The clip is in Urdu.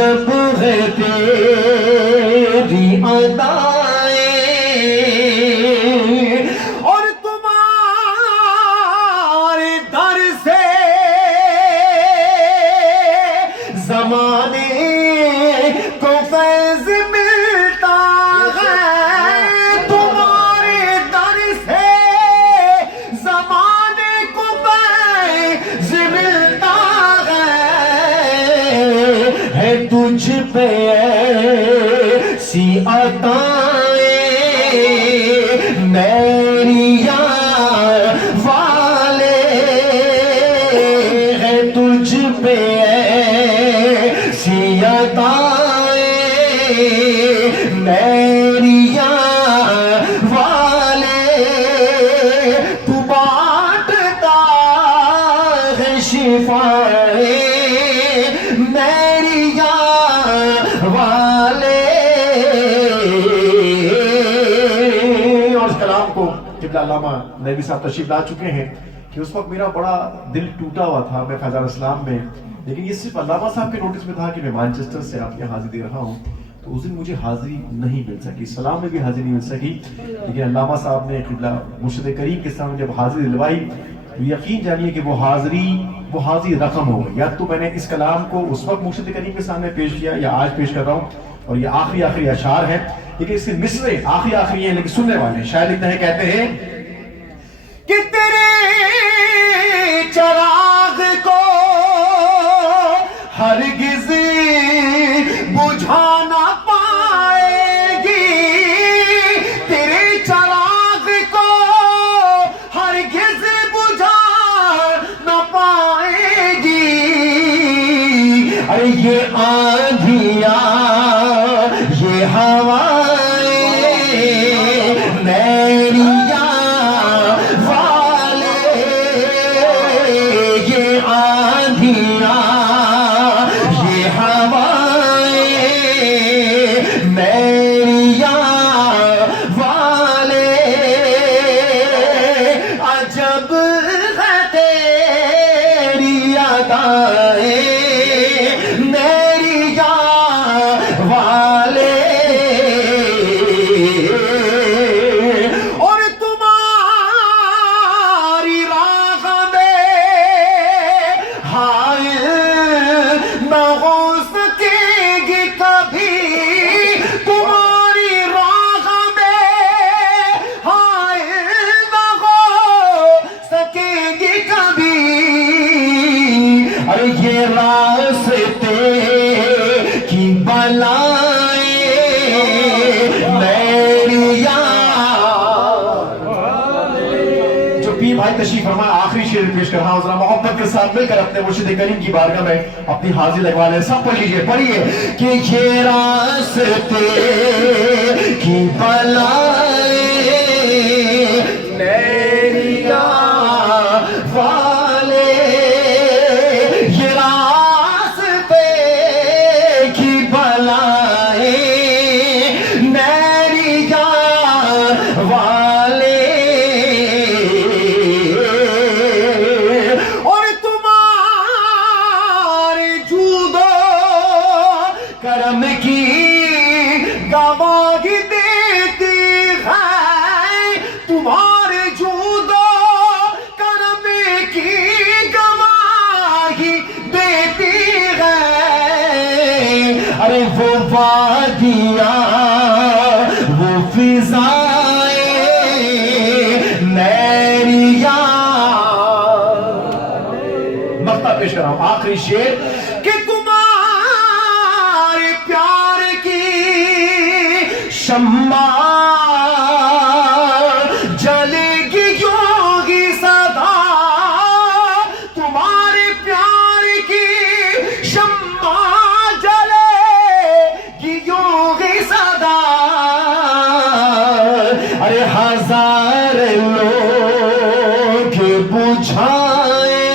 عجب ہے تیری ادائیں، اور تمہارے در سے زمانے کو فیض ملتا ہے، تمہارے در سے زمانے کو فیض ملتا ہے تجھ پہ ایسی عطائیں میری یار والے، ہے تجھ پہ ایسی عطائیں میری یار والے، تو بانٹتا ہے شفائیں میری یار والے۔ اور اس کلام کو قبلہ علامہ نبی صاحب تشریف لا چکے ہیں کہ اس وقت میرا بڑا دل ٹوٹا ہوا تھا میں فیضان اسلام میں، لیکن یہ صرف علامہ صاحب کے نوٹس میں تھا کہ میں مانچسٹر سے آپ کے حاضری دے رہا ہوں، تو اس دن مجھے حاضری نہیں مل سکی، سلام میں بھی حاضری نہیں مل سکی، لیکن علامہ صاحب نے قبلہ مرشد کریم کے سامنے جب حاضری دلوائی تو یقین جانیے کہ وہ حاضری رقم ہو گئی۔ یا تو میں نے اس کلام کو اس وقت مرشد کریم کے سامنے پیش کیا یا آج پیش کر رہا ہوں، اور یہ آخری اشعار ہے، لیکن اس کے مصرے آخری ہیں، لیکن سننے والے شاعر لکھتے ہیں، کہتے ہیں کہ تیرے چراغ کو ہرگز بجھا نہ پائے گی، تیرے چراغ کو ہرگز بجھا نہ پائے گی، ارے یہ آندھیاں یہ ہوائیں میری یار والے، یہ آندھیاں یہ ہوائیں میری یار والے، عجب ہے تیری ادائیں میری یار والے، اور تمہاری راہ میں حائل نہ ہو سکے گی کبھی، تمہاری راہ میں حائل نہ ہو سکے گی کبھی، ارے یہ راستے کی بلائیں میری یار۔ جو پیر بھائی تشریف فرمائے آخری شعر پیش کر رہا ہوں، ذرا محبت کے ساتھ مل کر اپنے مرشد کریم کی بارگاہ میں اپنی حاضری لگوا لیں، سب پڑھ لیجئے، پڑھیے کہ یہ راستے کی بلائیں میری یار والے، یہ راستے کی بلائیں میری یار والے، اور تمہارے جود و کرم کی گواہی دیتی ہے، تمہارے جود و کرم کی گواہی دیتی ہے، ارے وہ وادیاں وہ فضائیں میری یار۔ مقطع پیش کر رہا ہوں، آخری شعر کہ تمہارے پیار کی شمع جلے گی یوں ہی سدا، تمہارے پیار کی شمع جلے گی یوں ہی سدا، ارے ہزار لوگ بجھائیں